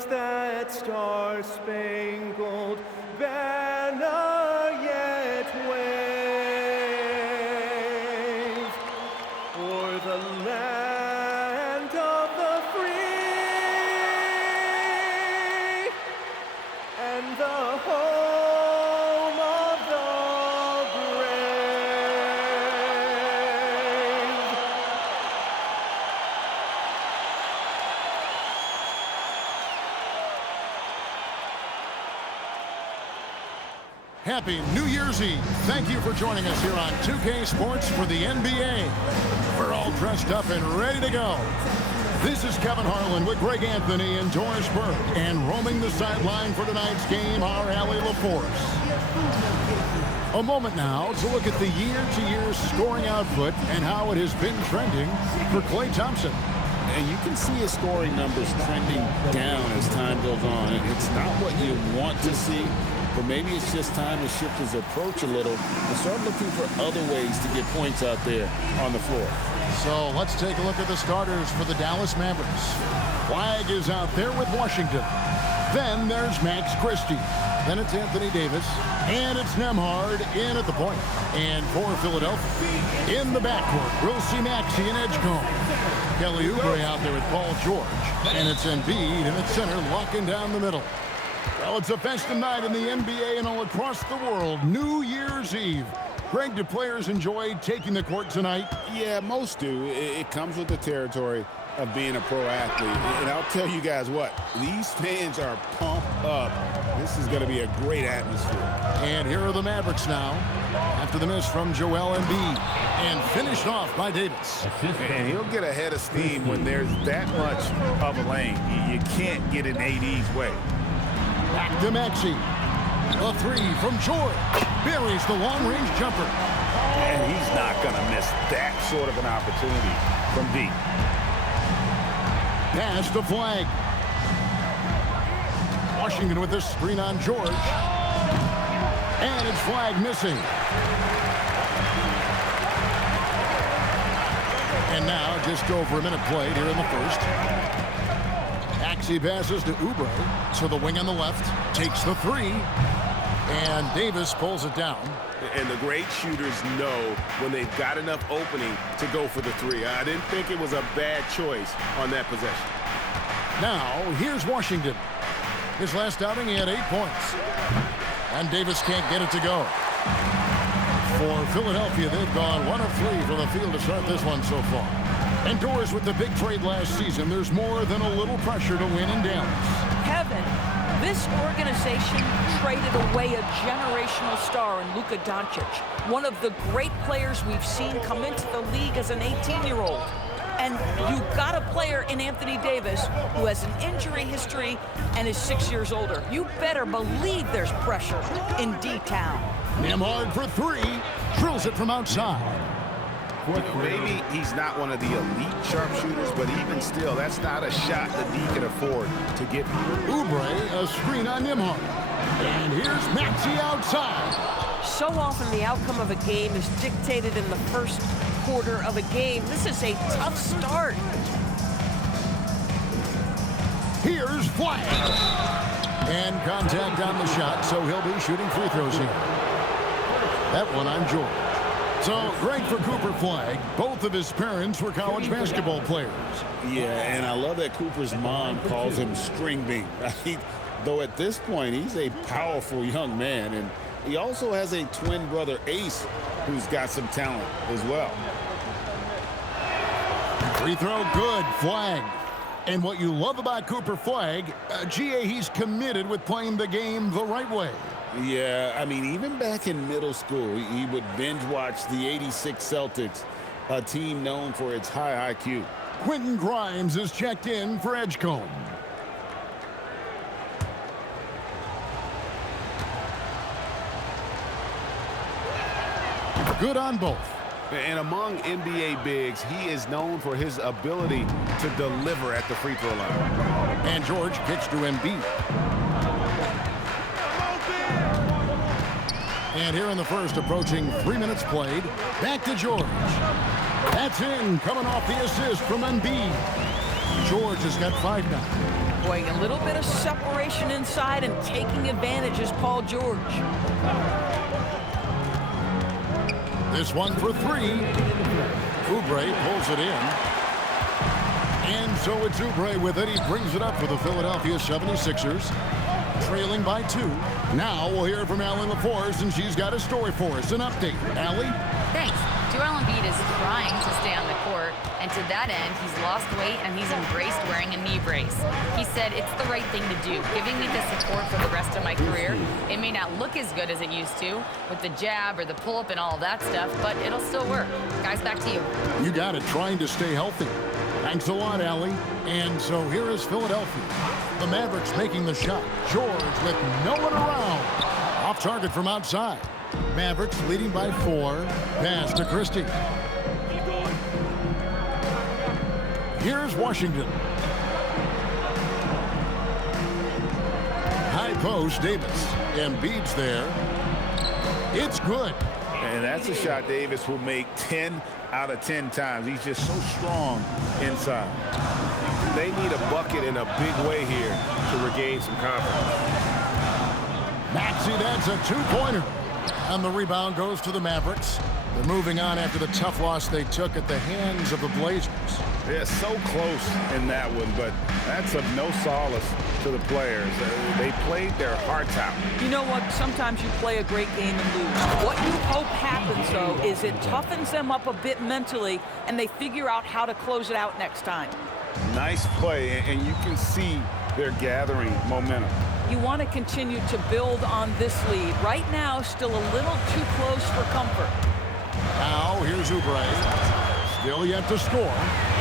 does that star-spangled banner yet wave o'er the land of the free and the home of the brave. Happy New Year's Eve. Thank you for joining us here on 2K Sports for the NBA. We're all dressed up and ready to go. This is Kevin Harlan with Greg Anthony and Doris Burke. And roaming the sideline for tonight's game, our Allie LaForce. A moment now to look at the year-to-year scoring output and how it has been trending for Klay Thompson. And you can see his scoring numbers trending down as time goes on. It's not what you want to see, but maybe it's just time to shift his approach a little and start looking for other ways to get points out there on the floor. So let's take a look at the starters for the Dallas Mavericks. Flagg is out there with Washington. Then there's Max Christie. Then it's Anthony Davis. And it's Nembhard in at the point. And for Philadelphia, in the backcourt, we'll see Maxey and Edgecombe. Kelly Oubre out there with Paul George. And it's Embiid in at center, locking down the middle. Well, it's a festive night in the NBA and all across the world. New Year's Eve. Greg, do players enjoy taking the court tonight? Yeah, most do. It comes with the territory of being a pro athlete. And I'll tell you guys what, these fans are pumped up. This is going to be a great atmosphere. And here are the Mavericks now, after the miss from Joel Embiid, and finished off by Davis. And he'll get ahead of steam when there's that much of a lane. You can't get in AD's way. Back to Maxey. A three from George. Buries the long-range jumper. And he's not going to miss that sort of an opportunity from deep. Pass to Flagg. Washington with this screen on George. And it's Flagg missing. And now just over a minute played here in the first. Maxey passes to Oubre. To the wing on the left. Takes the three. And Davis pulls it down. And the great shooters know when they've got enough opening to go for the three. I didn't think it was a bad choice on that possession. Now, here's Washington. His last outing, he had 8 points. And Davis can't get it to go. For Philadelphia, they've gone 1 of 3 from the field to start this one so far. And Doris, with the big trade last season, there's more than a little pressure to win in Dallas. Kevin, this organization traded away a generational star in Luka Doncic, one of the great players we've seen come into the league as an 18-year-old. And you've got a player in Anthony Davis who has an injury history and is 6 years older. You better believe there's pressure in D-Town. Nembhard for three. Drills it from outside. Maybe he's not one of the elite sharpshooters, but even still, that's not a shot that he can afford to get. Oubre, a screen on Nembhard. And here's Maxey outside. So often the outcome of a game is dictated in the first quarter of a game. This is a tough start. Here's Flagg. And contact on the shot, so he'll be shooting free throws here. That one on George. So, great for Cooper Flagg. Both of his parents were college basketball players. Yeah, and I love that Cooper's mom calls him String Bean. Though at this point, he's a powerful young man, and he also has a twin brother, Ace, who's got some talent as well. Free throw good, Flagg. And what you love about Cooper Flagg, GA, he's committed with playing the game the right way. Yeah, I mean, even back in middle school, he would binge watch the '86 Celtics, a team known for its high IQ. Quentin Grimes is checked in for Edgecombe. Good on both. And among NBA bigs, he is known for his ability to deliver at the free throw line. And George kicks to Embiid. And here in the first, approaching 3 minutes played, back to George. That's in, coming off the assist from Embiid. George has got 5 now. Boy, a little bit of separation inside and taking advantage is Paul George. This one for three. Oubre pulls it in. And so it's Oubre with it. He brings it up for the Philadelphia 76ers. Trailing by 2. Now we'll hear from Allie LaForce, and she's got a story for us. An update. Allie? Thanks. Joel Embiid is trying to stay on the court, and to that end, he's lost weight and he's embraced wearing a knee brace. He said, "It's the right thing to do, giving me the support for the rest of my career. It may not look as good as it used to with the jab or the pull-up and all of that stuff, but it'll still work." Guys, back to you. You got it, trying to stay healthy. Thanks a lot, Allie. And so here is Philadelphia. The Mavericks making the shot. George with no one around. Off target from outside. Mavericks leading by 4. Pass to Christie. Here's Washington. High post, Davis. Embiid's there. It's good. And that's a shot Davis will make 10 out of 10 times. He's just so strong inside. They need a bucket in a big way here to regain some confidence. Maxey, that's a 2-pointer. And the rebound goes to the Mavericks. They're moving on after the tough loss they took at the hands of the Blazers. They're so close in that one, but that's of no solace to the players. They played their hearts out. You know what? Sometimes you play a great game and lose. What you hope happens, though, is it toughens them up a bit mentally, and they figure out how to close it out next time. Nice play, and you can see they're gathering momentum. You want to continue to build on this lead. Right now, still a little too close for comfort. Now, here's Oubre. Still yet to score.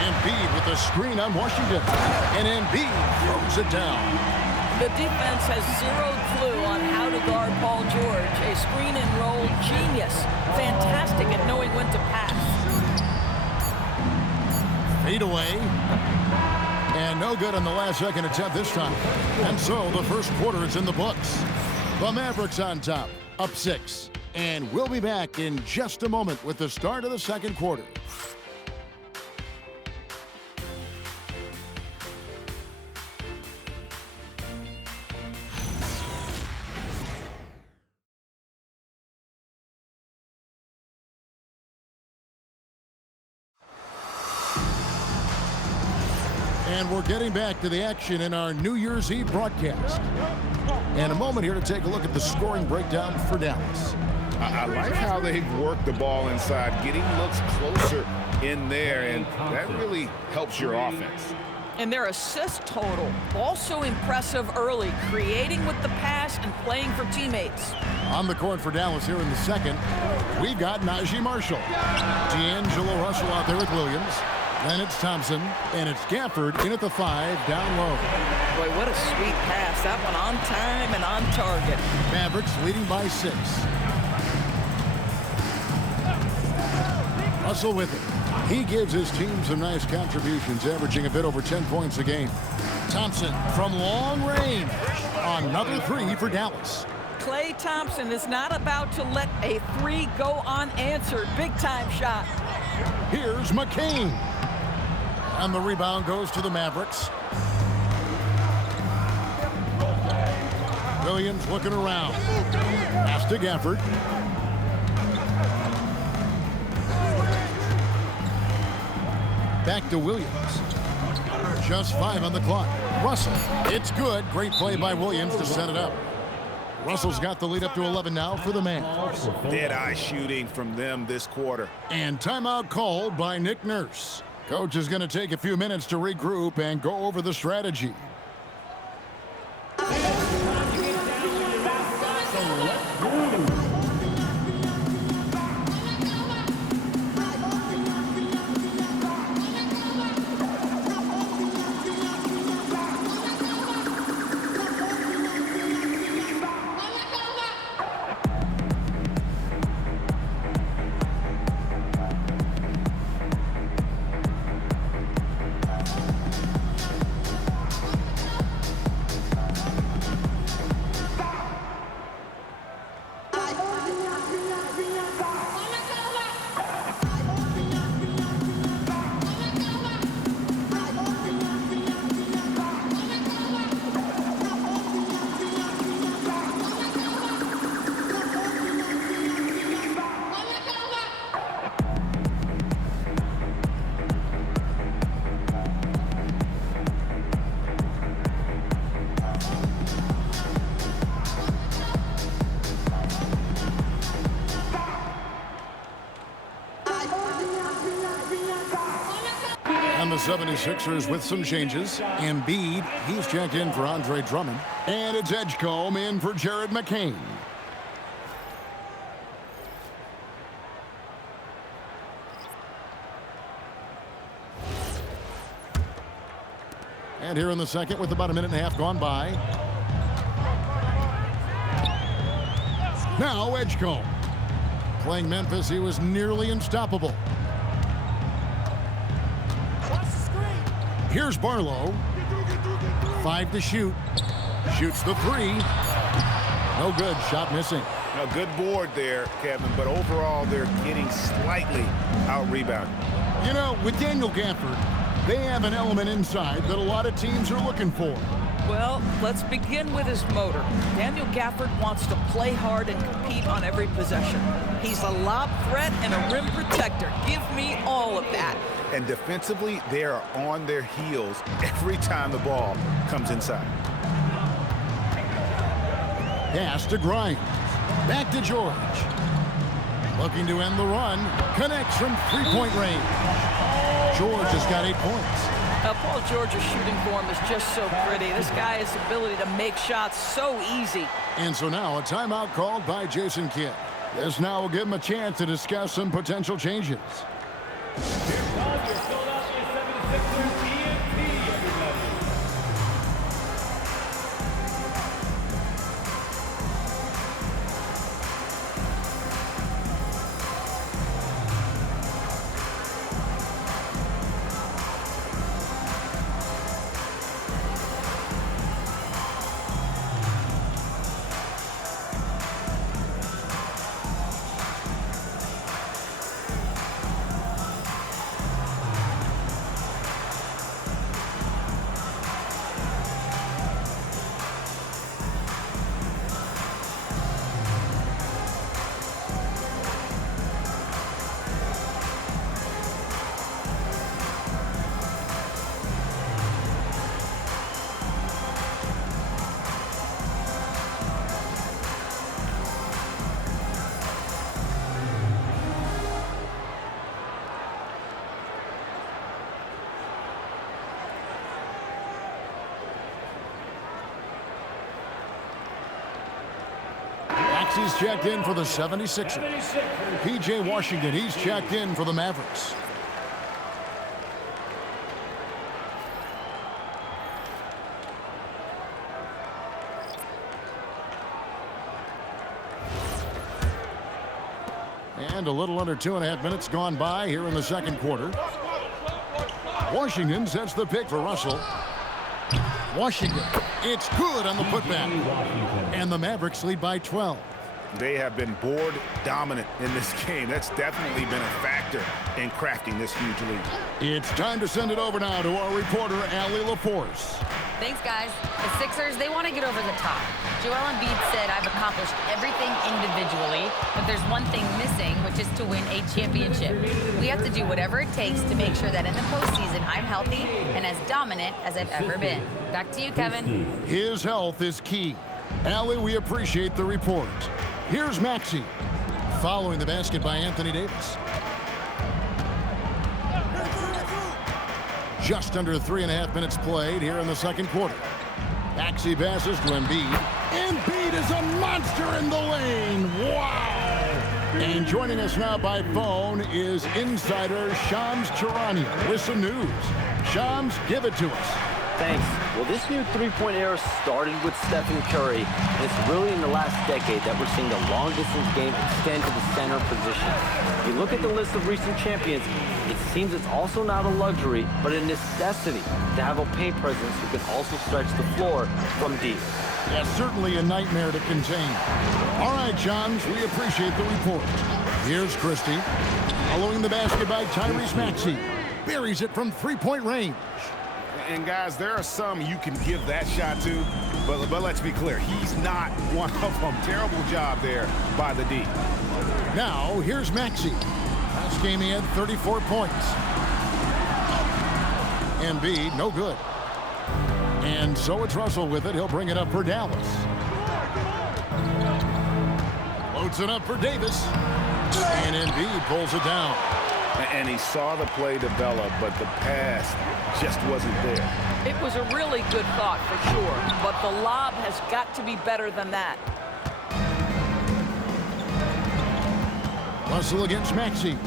Embiid with the screen on Washington. And Embiid throws it down. The defense has zero clue on how to guard Paul George. A screen and roll genius. Fantastic at knowing when to pass. Fade away. And no good on the last second attempt this time. And so the first quarter is in the books. The Mavericks on top, up 6. And we'll be back in just a moment with the start of the second quarter. And we're getting back to the action in our New Year's Eve broadcast. And a moment here to take a look at the scoring breakdown for Dallas. I like how they've worked the ball inside, getting looks closer in there, and that really helps your offense. And their assist total, also impressive early, creating with the pass and playing for teammates. On the court for Dallas here in the second, we've got Najee Marshall. D'Angelo Russell out there with Williams. Then it's Thompson, and it's Gafford in at the 5, down low. Boy, what a sweet pass. That one on time and on target. Mavericks leading by 6. Russell with it. He gives his team some nice contributions, averaging a bit over 10 points a game. Thompson from long range. Another 3 for Dallas. Klay Thompson is not about to let a 3 go unanswered. Big-time shot. Here's McCain. And the rebound goes to the Mavericks. Williams looking around. Pass to Gafford. Back to Williams. Just 5 on the clock. Russell. It's good. Great play by Williams to set it up. Russell's got the lead up to 11 now for the Mavs. Dead-eye shooting from them this quarter. And timeout called by Nick Nurse. Coach is going to take a few minutes to regroup and go over the strategy. 76ers with some changes. Embiid, he's checked in for Andre Drummond. And it's Edgecombe in for Jared McCain. And here in the second with about a minute and a half gone by. Now Edgecombe. Playing Memphis, he was nearly unstoppable. Here's Barlow. 5 to shoot. Shoots the 3. No good. Shot missing. A good board there, Kevin, but overall they're getting slightly out-rebounded. You know, with Daniel Gafford, they have an element inside that a lot of teams are looking for. Well, let's begin with his motor. Daniel Gafford wants to play hard and compete on every possession. He's a lob threat and a rim protector. Give me all of that. And defensively, they are on their heels every time the ball comes inside. Pass to Grimes. Back to George. Looking to end the run. Connects from three-point range. George has got 8 points. Paul George's shooting form is just so pretty. This guy has the ability to make shots so easy. And so now a timeout called by Jason Kidd. This now will give him a chance to discuss some potential changes. He's checked in for the 76ers. P.J. Washington, he's checked in for the Mavericks. And a little under 2.5 minutes gone by here in the second quarter. Washington sets the pick for Russell. Washington, it's good on the putback. And the Mavericks lead by 12. They have been board dominant in this game. That's definitely been a factor in crafting this huge lead. It's time to send it over now to our reporter, Allie LaForce. Thanks, guys. The Sixers, they want to get over the top. Joel Embiid said, I've accomplished everything individually, but there's one thing missing, which is to win a championship. We have to do whatever it takes to make sure that in the postseason, I'm healthy and as dominant as I've ever been. Back to you, Kevin. His health is key. Allie, we appreciate the report. Here's Maxey, following the basket by Anthony Davis. Just under 3.5 minutes played here in the second quarter. Maxey passes to Embiid. Embiid is a monster in the lane. Wow! And joining us now by phone is insider Shams Charania with some news. Shams, give it to us. Thanks. Well, this new three-point era started with Stephen Curry, and it's really in the last decade that we're seeing the long-distance game extend to the center position. If you look at the list of recent champions, it seems it's also not a luxury, but a necessity to have a paint presence who can also stretch the floor from deep. That's certainly a nightmare to contain. All right, Johns, we appreciate the report. Here's Christie, following the basket by Tyrese Maxey. Buries it from three-point range. And guys, there are some you can give that shot to, but let's be clear, he's not one of them. Terrible job there by the D. Now, here's Maxey. Last game he had 34 points. Embiid, no good. And so it's Russell with it. He'll bring it up for Dallas. Floats it up for Davis. And Embiid pulls it down. And he saw the play develop, but the pass just wasn't there. It was a really good thought for sure, but the lob has got to be better than that. Russell against Maxey.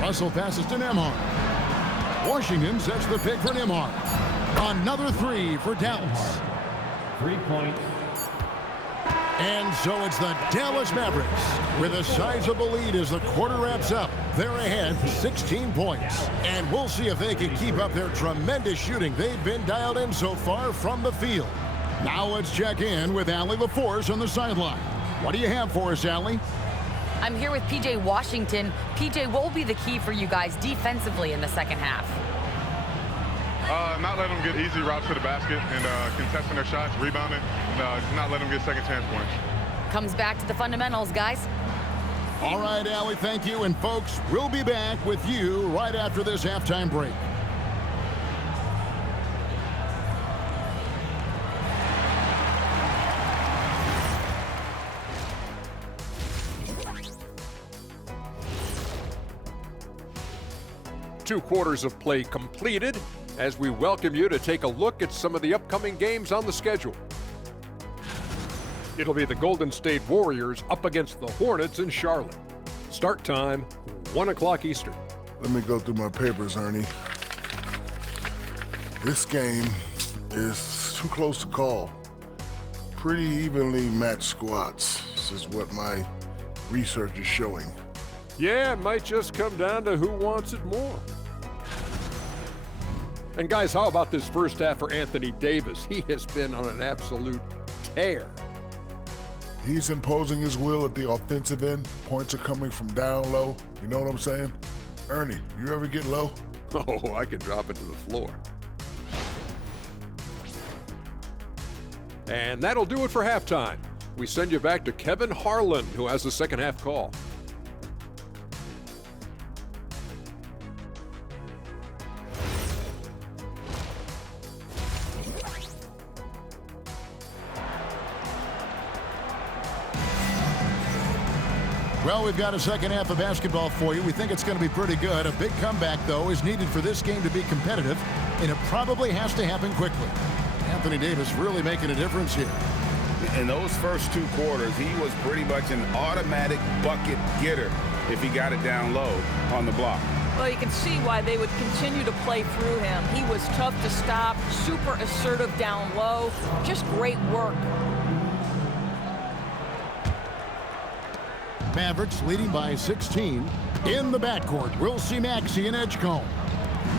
Russell passes to Nembhard. Washington sets the pick for Nembhard. Another three for Dallas. 3 points. And so it's the Dallas Mavericks with a sizable lead as the quarter wraps up. They're ahead 16 points. And we'll see if they can keep up their tremendous shooting they've been dialed in so far from the field. Now let's check in with Allie LaForce on the sideline. What do you have for us, Allie? I'm here with PJ Washington. PJ, what will be the key for you guys defensively in the second half? Not letting them get easy routes to the basket and contesting their shots, rebounding, and not letting them get second chance points. Comes back to the fundamentals, guys. All right, Allie, thank you. And folks, we'll be back with you right after this halftime break. Two quarters of play completed as we welcome you to take a look at some of the upcoming games on the schedule. It'll be the Golden State Warriors up against the Hornets in Charlotte. Start time, 1 o'clock Eastern. Let me go through my papers, Ernie. This game is too close to call. Pretty evenly matched squads. This is what my research is showing. Yeah, it might just come down to who wants it more. And guys, how about this first half for Anthony Davis? He has been on an absolute tear. He's imposing his will at the offensive end. Points are coming from down low. You know what I'm saying? Ernie, you ever get low? Oh, I could drop it to the floor. And that'll do it for halftime. We send you back to Kevin Harlan, who has the second half call. Well, we've got a second half of basketball for you. We think it's going to be pretty good. A big comeback, though, is needed for this game to be competitive, and it probably has to happen quickly. Anthony Davis really making a difference here. In those first two quarters, he was pretty much an automatic bucket getter if he got it down low on the block. Well, you can see why they would continue to play through him. He was tough to stop, super assertive down low, just great work. Mavericks leading by 16. In the backcourt, we'll see Maxey and Edgecombe.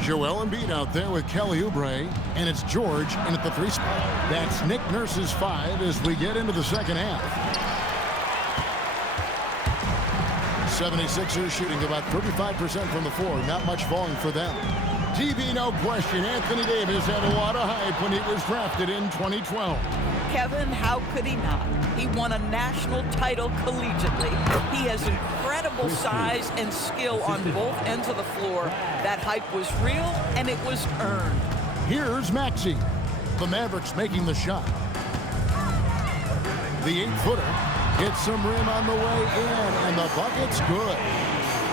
Joel Embiid out there with Kelly Oubre, and it's George in at the 3 spot. That's Nick Nurse's 5 as we get into the second half. 76ers shooting about 35% from the floor. Not much falling for them. TV, no question. Anthony Davis had a lot of hype when he was drafted in 2012. Kevin, how could he not? He won a national title collegiately. He has incredible size and skill on both ends of the floor. That hype was real, and it was earned. Here's Maxey. The Mavericks making the shot. The 8-footer gets some rim on the way in, and the bucket's good.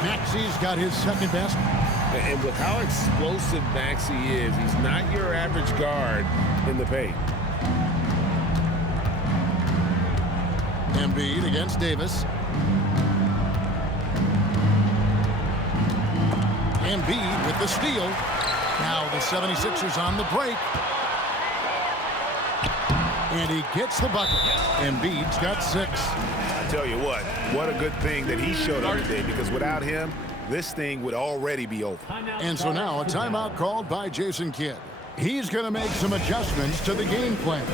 Maxey's got his second basket. And with how explosive Maxey is, he's not your average guard in the paint. Embiid against Davis. Embiid with the steal. Now the 76ers on the break. And he gets the bucket. Embiid's got 6. I tell you what a good thing that he showed up today, because without him, this thing would already be over. And so now a timeout called by Jason Kidd. He's going to make some adjustments to the game plan.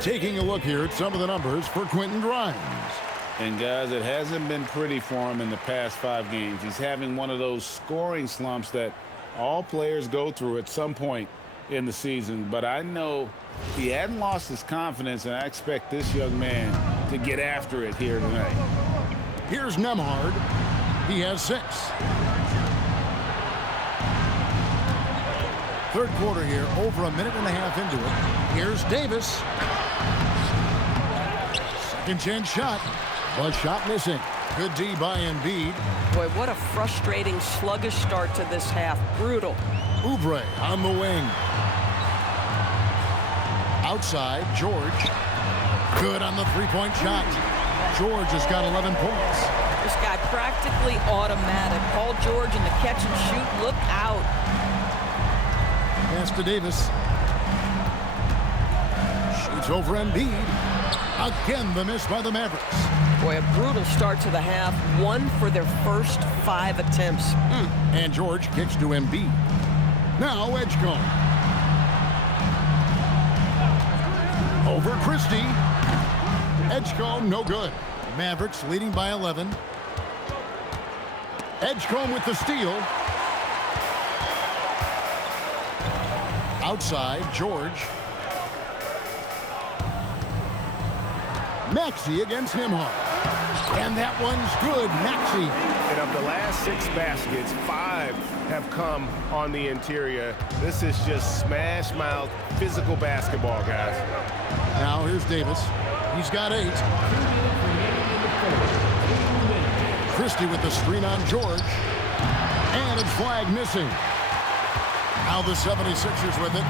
Taking a look here at some of the numbers for Quentin Grimes. And guys, it hasn't been pretty for him in the past 5 games. He's having one of those scoring slumps that all players go through at some point in the season. But I know he hadn't lost his confidence, and I expect this young man to get after it here tonight. Here's Nembhard. He has 6. Third quarter here, over a minute and a half into it. Here's Davis. Second chance shot. But shot missing. Good D by Embiid. Boy, what a frustrating, sluggish start to this half. Brutal. Oubre on the wing. Outside, George. Good on the three-point shot. George has got 11 points. This guy practically automatic. Paul George in the catch and shoot. Look out. Pass to Davis. Shoots over Embiid. Again, the miss by the Mavericks. Boy, a brutal start to the half. 1 for their first 5 attempts. And George kicks to Embiid. Now Edgecombe. Over Christie. Edgecombe, no good. Mavericks leading by 11. Edgecombe with the steal. Outside, George. Maxey against Nembhard. And that one's good. Maxey. And of the last 6 baskets, 5 have come on the interior. This is just smash mouth physical basketball, guys. Now here's Davis. He's got 8. Christie with the screen on George. And it's flag missing. Now the 76ers with it.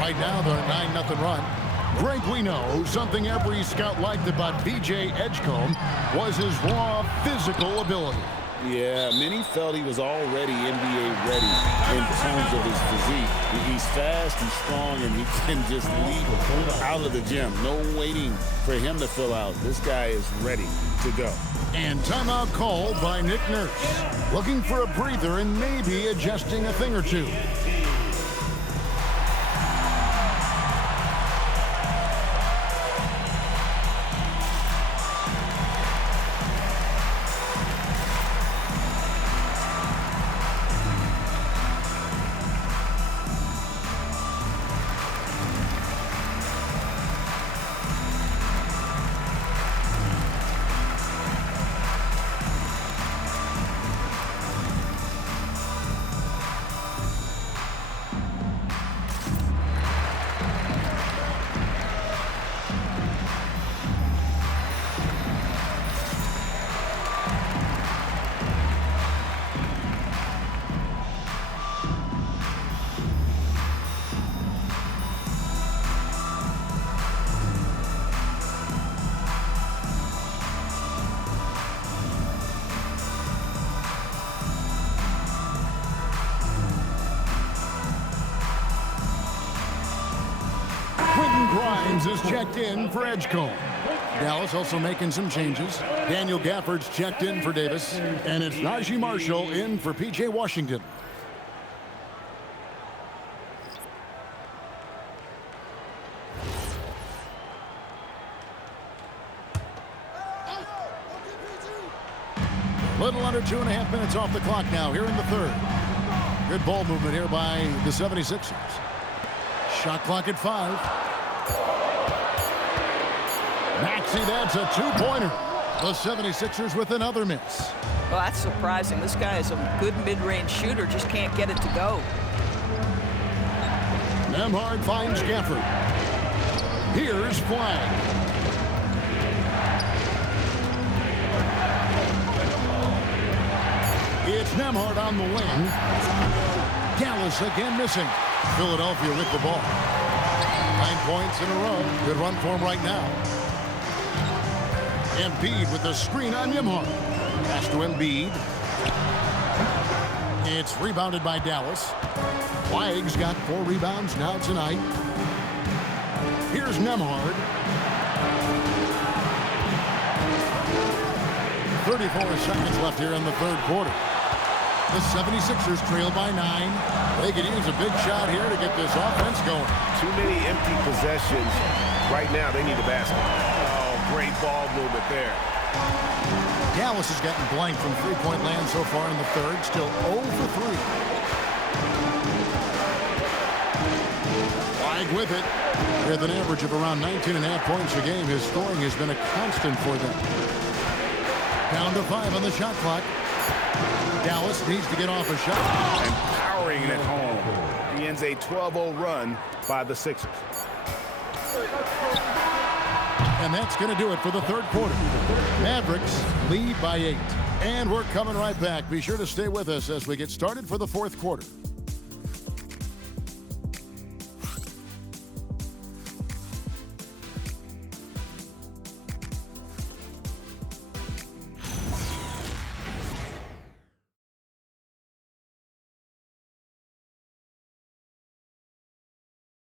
Right now they're a 9-0 run. Greg, we know something every scout liked about B.J. Edgecombe was his raw physical ability. Yeah, many felt he was already NBA ready in terms of his physique. He's fast, he's strong, and he can just leap out of the gym. No waiting for him to fill out. This guy is ready to go. And timeout called by Nick Nurse. Looking for a breather and maybe adjusting a thing or two. Grimes is checked in for Edgecombe. Dallas also making some changes. Daniel Gafford's checked in for Davis. And it's Najee Marshall in for P.J. Washington. Little under 2.5 minutes off the clock now here in the third. Good ball movement here by the 76ers. Shot clock at 5. Maxey, that's a 2-pointer. The 76ers with another miss. Well, that's surprising. This guy is a good mid-range shooter, just can't get it to go. Nembhard finds Gafford. Here's Flag. It's Nembhard on the wing. Dallas again missing. Philadelphia with the ball. 9 points in a row. Good run for him right now. Embiid with the screen on Nembhard. Pass to Embiid. It's rebounded by Dallas. Flag's got 4 rebounds now tonight. Here's Nembhard. 34 seconds left here in the third quarter. The 76ers trail by 9. They could use a big shot here to get this offense going. Too many empty possessions. Right now, they need a basket. Oh, great ball movement there. Dallas has gotten blanked from three-point land so far in the third. Still 0 for 3. Wide with it. With an average of around 19.5 points a game, his scoring has been a constant for them. Down to 5 on the shot clock. Dallas needs to get off a shot. And powering it home. He ends a 12-0 run by the Sixers. And that's going to do it for the third quarter. Mavericks lead by 8. And we're coming right back. Be sure to stay with us as we get started for the fourth quarter.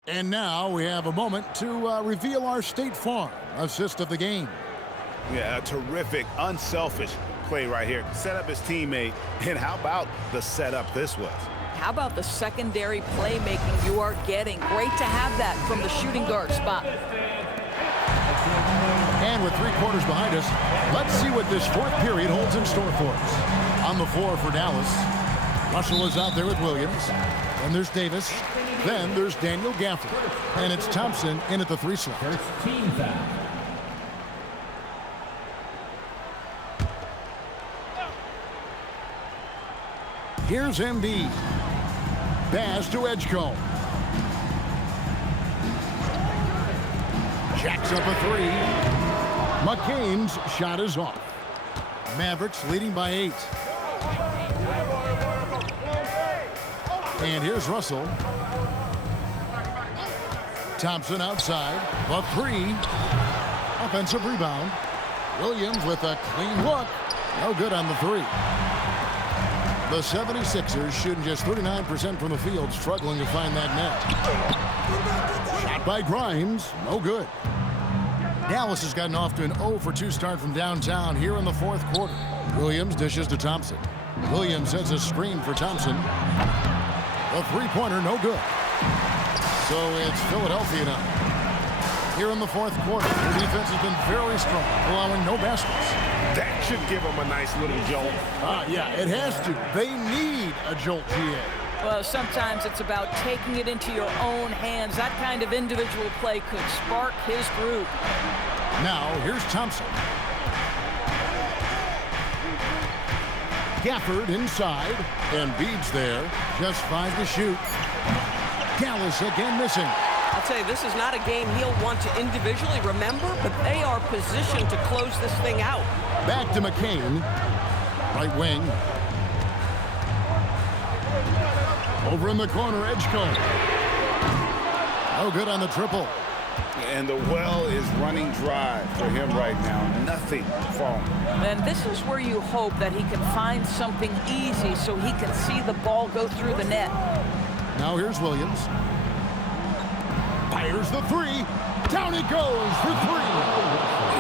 And now we have a moment to reveal our State Farm assist of the game. Yeah, a terrific, unselfish play right here. Set up his teammate. And how about the setup this was? How about the secondary playmaking you are getting? Great to have that from the shooting guard spot. And with 3 quarters behind us, let's see what this fourth period holds in store for us. On the floor for Dallas, Russell is out there with Williams. Then there's Davis. Then there's Daniel Gafford. And it's Thompson in at the 3 slot. First team foul. Here's Embiid. Pass to Edgecombe. Jacks up a 3. McCain's shot is off. Mavericks leading by 8. And here's Russell. Thompson outside. The 3. Offensive rebound. Williams with a clean look. No good on the 3. The 76ers shooting just 39% from the field, struggling to find that net. Shot by Grimes. No good. Dallas has gotten off to an 0 for 2 start from downtown here in the fourth quarter. Williams dishes to Thompson. Williams sends a screen for Thompson. A three-pointer, no good. So it's Philadelphia now. Here in the fourth quarter, their defense has been very strong, allowing no baskets. That should give them a nice little jolt. Yeah, it has to. They need a jolt, GA. Well, sometimes it's about taking it into your own hands. That kind of individual play could spark his group. Now, here's Thompson. Gafford inside, and Embiid's there. Just 5 to shoot. Dallas again missing. I'll tell you, this is not a game he'll want to individually remember, but they are positioned to close this thing out. Back to McCain. Right wing. Over in the corner, Edgecombe. No good on the triple. And the well is running dry for him right now. Nothing falling. And this is where you hope that he can find something easy so he can see the ball go through the net. Now here's Williams. Fires the 3. Down it goes for 3.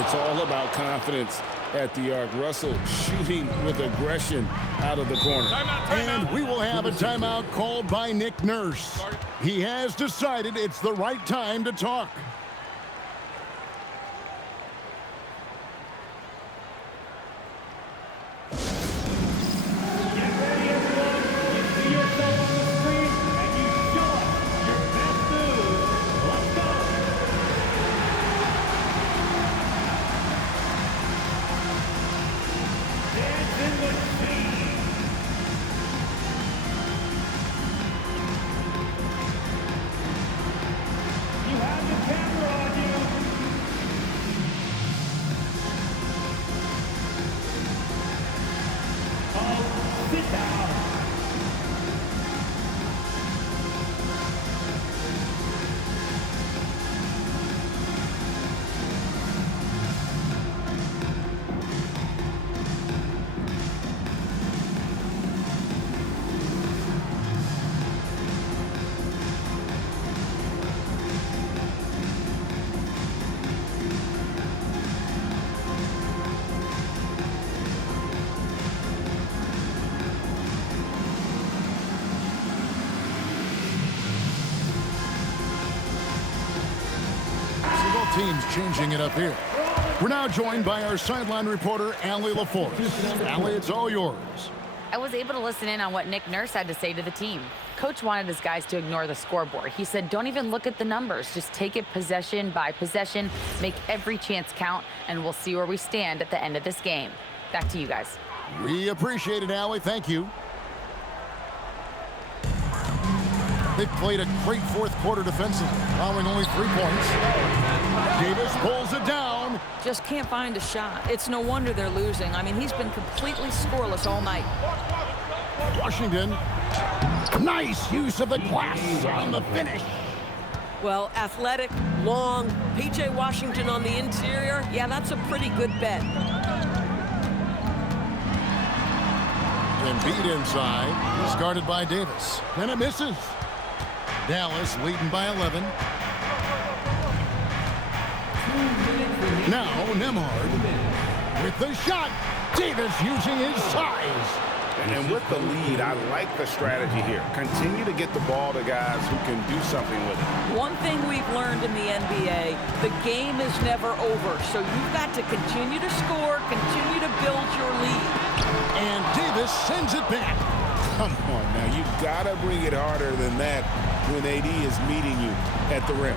It's all about confidence at the arc. Russell shooting with aggression out of the corner. And we will have a timeout called by Nick Nurse. He has decided it's the right time to talk. teams changing it up here. We're now joined by our sideline reporter, Allie LaForce. Allie, it's all yours. I was able to listen in on what Nick Nurse had to say to the team. Coach wanted his guys to ignore the scoreboard. He said, don't even look at the numbers. Just take it possession by possession, make every chance count, and we'll see where we stand at the end of this game. Back to you guys. We appreciate it, Allie. Thank you. They played a great fourth quarter defensively, allowing only 3 points. Davis pulls it down. Just can't find a shot. It's no wonder they're losing. I mean, he's been completely scoreless all night. Washington, nice use of the glass on the finish. Well, athletic, long, P.J. Washington on the interior. Yeah, that's a pretty good bet. Embiid inside. He's guarded by Davis. And it misses. Dallas leading by 11. Now Nembhard with the shot. Davis using his size. And with the lead, I like the strategy here. Continue to get the ball to guys who can do something with it. One thing we've learned in the NBA, the game is never over. So you've got to continue to score, continue to build your lead. And Davis sends it back. Come on now, you've got to bring it harder than that when AD is meeting you at the rim.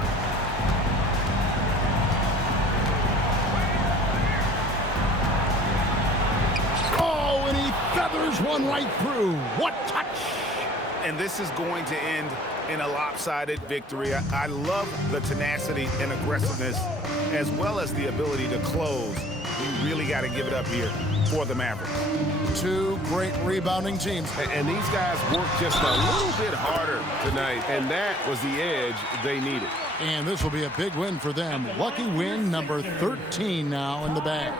Oh, and he feathers one right through. What touch! And this is going to end in a lopsided victory. I love the tenacity and aggressiveness as well as the ability to close. You really got to give it up here for the Mavericks. Two great rebounding teams. And these guys worked just a little bit harder tonight, and that was the edge they needed. And this will be a big win for them. Lucky win number 13 now in the bag.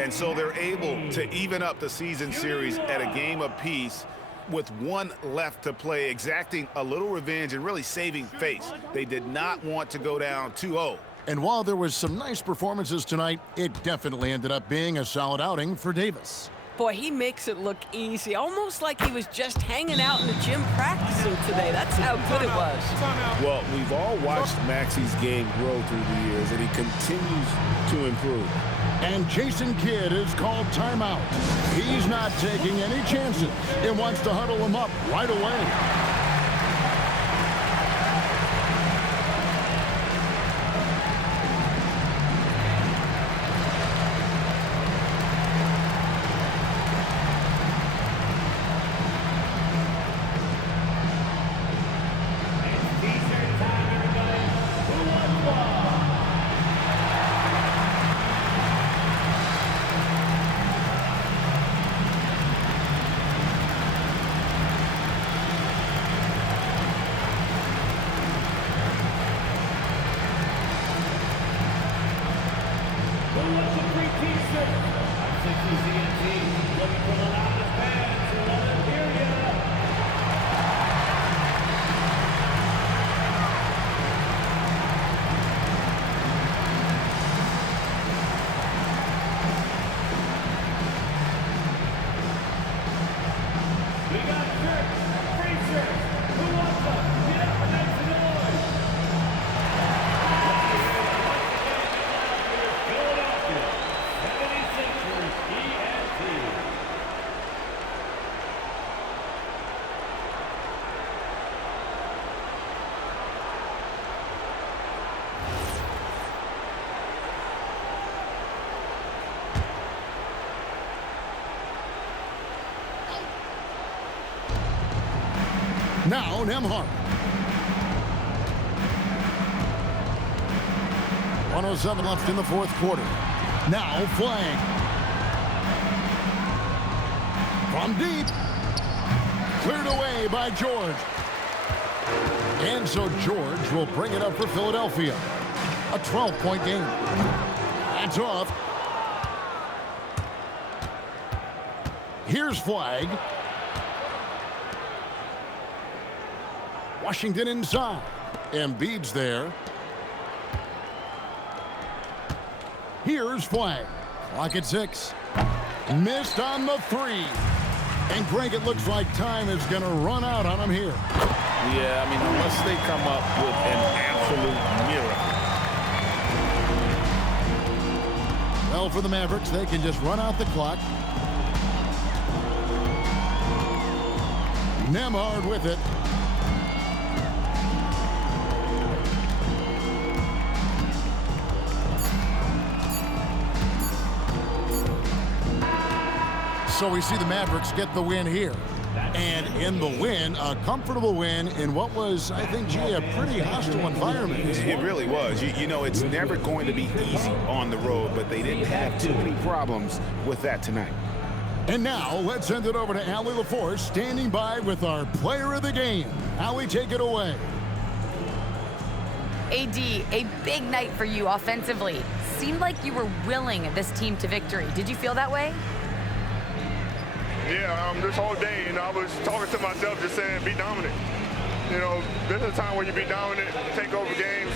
And so they're able to even up the season series at a game apiece with one left to play, exacting a little revenge and really saving face. They did not want to go down 2-0. And while there was some nice performances tonight, it definitely ended up being a solid outing for Davis. Boy, he makes it look easy, almost like he was just hanging out in the gym practicing today. That's how good it was. Well, we've all watched Maxey's game grow through the years, and he continues to improve. And Jason Kidd is called timeout. He's not taking any chances. It wants to huddle him up right away. Now Nembhard. 1:07 left in the fourth quarter. Now Flang. From deep. Cleared away by George. And so George will bring it up for Philadelphia. A 12-point game. That's off. Here's Flag. Washington inside. Embiid's there. Here's Flag. Clock at 6. Missed on the 3. And Greg, it looks like time is going to run out on him here. Yeah, I mean, unless they come up with an absolute miracle. Well, for the Mavericks, they can just run out the clock. Nembhard with it. So we see the Mavericks get the win here. And in the win, a comfortable win in what was, I think, G, a pretty hostile environment. It really was. You know, it's never going to be easy on the road, but they didn't have too many problems with that tonight. And now, let's send it over to Allie LaForce, standing by with our player of the game. Allie, take it away. AD, a big night for you offensively. Seemed like you were willing this team to victory. Did you feel that way? Yeah, this whole day, I was talking to myself, just saying, be dominant. This is a time where you be dominant, take over games,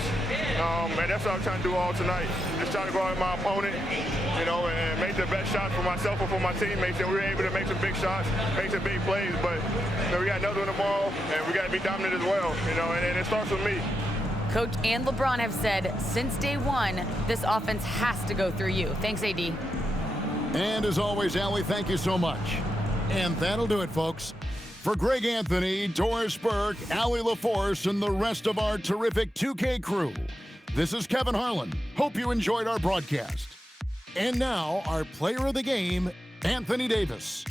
and that's what I'm trying to do all tonight. Just trying to go at my opponent, and make the best shots for myself and for my teammates. And we were able to make some big shots, make some big plays, but we got another one tomorrow, and we got to be dominant as well, and it starts with me. Coach and LeBron have said, since day one, this offense has to go through you. Thanks, AD. And as always, Allie, thank you so much. And that'll do it, folks. For Greg Anthony, Doris Burke, Allie LaForce, and the rest of our terrific 2K crew, this is Kevin Harlan. Hope you enjoyed our broadcast. And now, our player of the game, Anthony Davis.